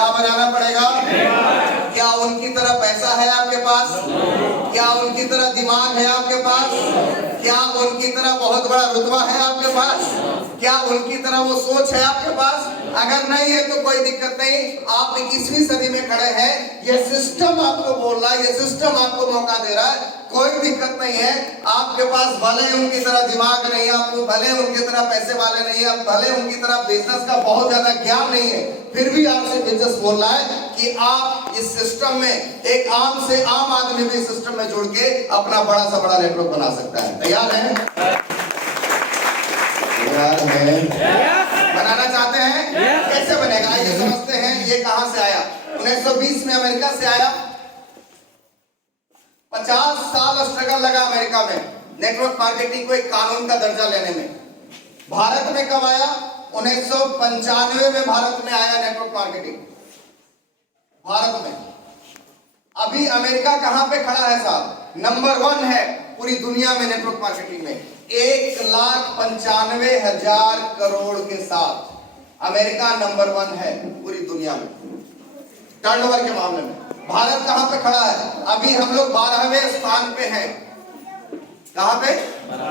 क्या बनाना पड़ेगा? क्या उनकी तरह पैसा है आपके पास? क्या उनकी तरह दिमाग है आपके पास? क्या उनकी तरह बहुत बड़ा रुतबा है आपके पास? क्या उनकी तरह वो सोच है आपके पास? अगर नहीं है तो कोई दिक्कत नहीं, आप 21वीं सदी में खड़े हैं, ये सिस्टम आपको बोल रहा है, ये सिस्टम आपको मौका दे रहा है, कोई दिक्कत नहीं है। आपके पास भले उनकी तरह दिमाग नहीं है, आपको भले उनकी तरह पैसे वाले नहीं है, भले उनकी तरह बिजनेस का बहुत ज्यादा ज्ञान नहीं है, फिर भी आपसे बिजनेस बोल रहा है कि आप इस सिस्टम में एक आम से आम आदमी भी सिस्टम में जुड़ के अपना बड़ा सा बड़ा नेटवर्क बना सकता है। तैयार है? तैयार है? बनाना चाहते हैं? कैसे बनेगा ये समझते हैं। ये कहां से आया? 1920 में अमेरिका से आया। 50 साल स्ट्रगल लगा अमेरिका में नेटवर्क मार्केटिंग को एक कानून का दर्जा लेने में। भारत में कब आया? 1995 में भारत में आया नेटवर्क मार्केटिंग, भारत में। अभी अमेरिका कहां पे खड़ा है साहब? नंबर 1 है पूरी दुनिया में नेटवर्क मार्केटिंग में, 1,95,000 करोड़ के साथ अमेरिका नंबर 1 है पूरी दुनिया में टर्नओवर के मामले में। भारत कहां पे खड़ा है? अभी हम लोग 12वें स्थान पे हैं। कहां पे?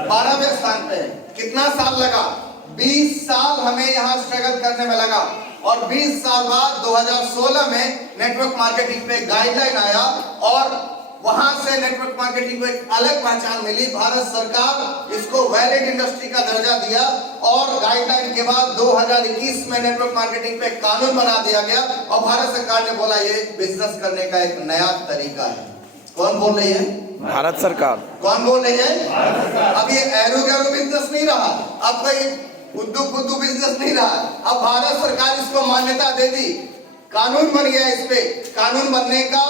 12वें स्थान पे है। कितना साल लगा? 20 साल हमें यहां स्ट्रगल करने में लगा, और 20 साल बाद 2016 में नेटवर्क मार्केटिंग पे गाइडलाइन आया, और वहां से नेटवर्क मार्केटिंग को एक अलग पहचान मिली। भारत सरकार इसको वैलिड इंडस्ट्री का दर्जा दिया, और गाइडलाइन के बाद 2021 में नेटवर्क मार्केटिंग पे कानून बना दिया गया, और भारत सरकार ने बोला ये बिजनेस करने का एक नया तरीका है। कौन बोल रही है? भारत सरकार। कौन बोल रही है? अब ये एरो गैरो बिजनेस नहीं रहा, अब कोई उद्दू खुद्दू बिजनेस नहीं रहा। अब भारत सरकार इसको मान्यता दे दी, कानून बन गया इस पे। कानून बनने का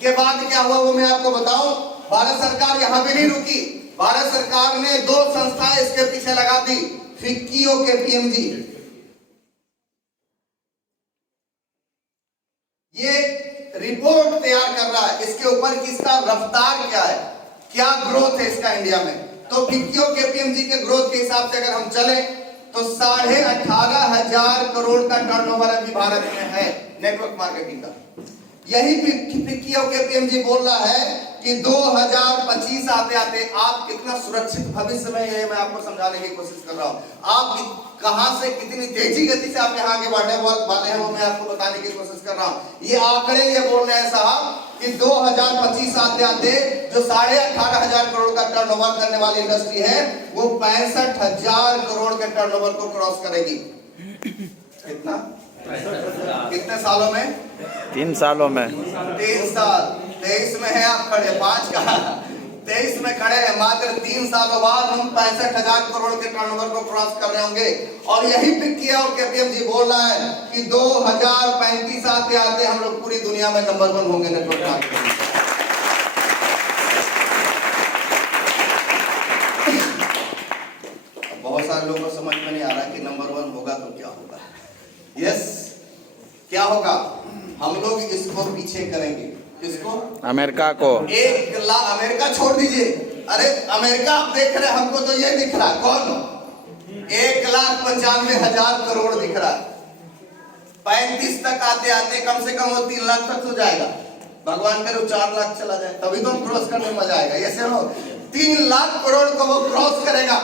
के बाद क्या हुआ वो मैं आपको बताऊं। भारत सरकार यहां भी नहीं रुकी। भारत सरकार ने 2 संस्थाएं इसके पीछे लगा दी, फिक्की और केपीएमजी। ये रिपोर्ट तैयार कर रहा है इसके ऊपर कि इसका रफ्तार क्या है, क्या ग्रोथ है इसका इंडिया में। तो फिक्की और केपीएमजी के ग्रोथ के हिसाब से अगर हम चले तो 18,500 करोड़ का टर्नओवर अभी भारत में है नेटवर्क मार्केटिंग का। यही फिक्की और केपीएमजी बोल रहा है कि 2025 आते आते आप कितना सुरक्षित भविष्य में, ये मैं आपको समझाने की कोशिश कर रहा हूं। आप कहां से कितनी तेजी गति से आप यहां आगे बढ़ने वाले हैं वो मैं आपको बताने की कोशिश कर रहा हूं। ये आंकड़े ये बोल रहे हैं साहब कि 2025 आते आते जो 18,500 करोड़ का टर्नओवर करने वाली इंडस्ट्री है वो 65,000 करोड़ के टर्नओवर को क्रॉस करेगी। कितना? कितने सालों में? 3 सालों में। 3 साल। 23 में है आप खड़े, 5 का 23 में खड़े हैं। मात्र 3 सालों बाद हम 65,000 करोड़ के टर्नओवर को क्रॉस कर रहे होंगे। और यही फिक्की और केपीएमजी बोल रहा है कि 2035 आते आते हम लोग पूरी दुनिया में नंबर 1 होंगे नेटवर्क मार्केटिंग। बहुत सारे लोगों को समझ में नहीं आ रहा कि नंबर 1 होगा तो क्या होगा। यस, क्या होगा? हम लोग इसको पीछे करेंगे। किसको? अमेरिका को। अमेरिका छोड़ दीजिए, अरे अमेरिका आप देख रहे हैं, हमको तो ये दिख रहा है। कौन? 1,95,000 करोड़ दिख रहा है। 35 तक आते आते कम से कम वो 3 लाख तक हो जाएगा। भगवान करे 4 लाख चला जाए, तभी तो हम क्रॉस करने में मजा आएगा। ये सुनो, 3 लाख करोड़ को वो क्रॉस करेगा।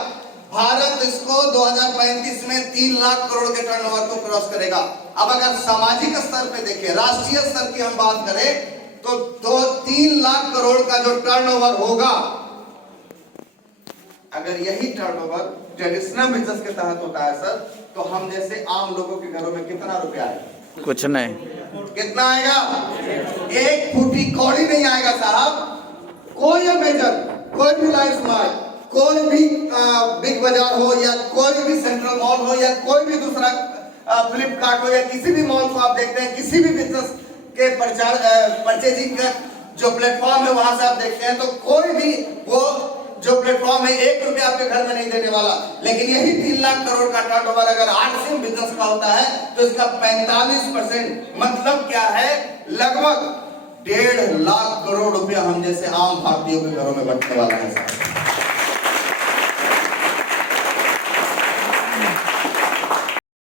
भारत इसको 2035 में 3 लाख करोड़ के टर्नओवर को क्रॉस करेगा। अब अगर सामाजिक स्तर पे देखें, राष्ट्रीय स्तर की हम बात करें तो 3 लाख करोड़ का जो टर्नओवर होगा, अगर यही टर्नओवर ट्रेडिशनल बिजनेस के तहत होता है सर, तो हम जैसे आम लोगों के घरों में कितना रुपया आएगा? कुछ नहीं। कितना आएगा? 1 फुटी कौड़ी नहीं आएगा साहब। कोई अमेजन, कोई रिलायंस मार्ट, कोई भी बिग बाजार हो, या कोई भी सेंट्रल मॉल हो, या कोई भी दूसरा फ्लिपकार्ट हो, या किसी भी मॉल को आप देखते हैं, किसी भी बिजनेस के परचेजिंग का जो प्लेटफॉर्म है वहां से आप देखते हैं, तो कोई भी वो जो प्लेटफॉर्म है 1 रुपया आपके घर में नहीं देने वाला। लेकिन यही 3 लाख करोड़ का टर्नओवर अगर आर्ट्स बिजनेस का होता है तो इसका 45% मतलब क्या है? लगभग 1.5 लाख करोड़ रुपया हम जैसे आम भारतीयों के घरों में बंटने वाला है।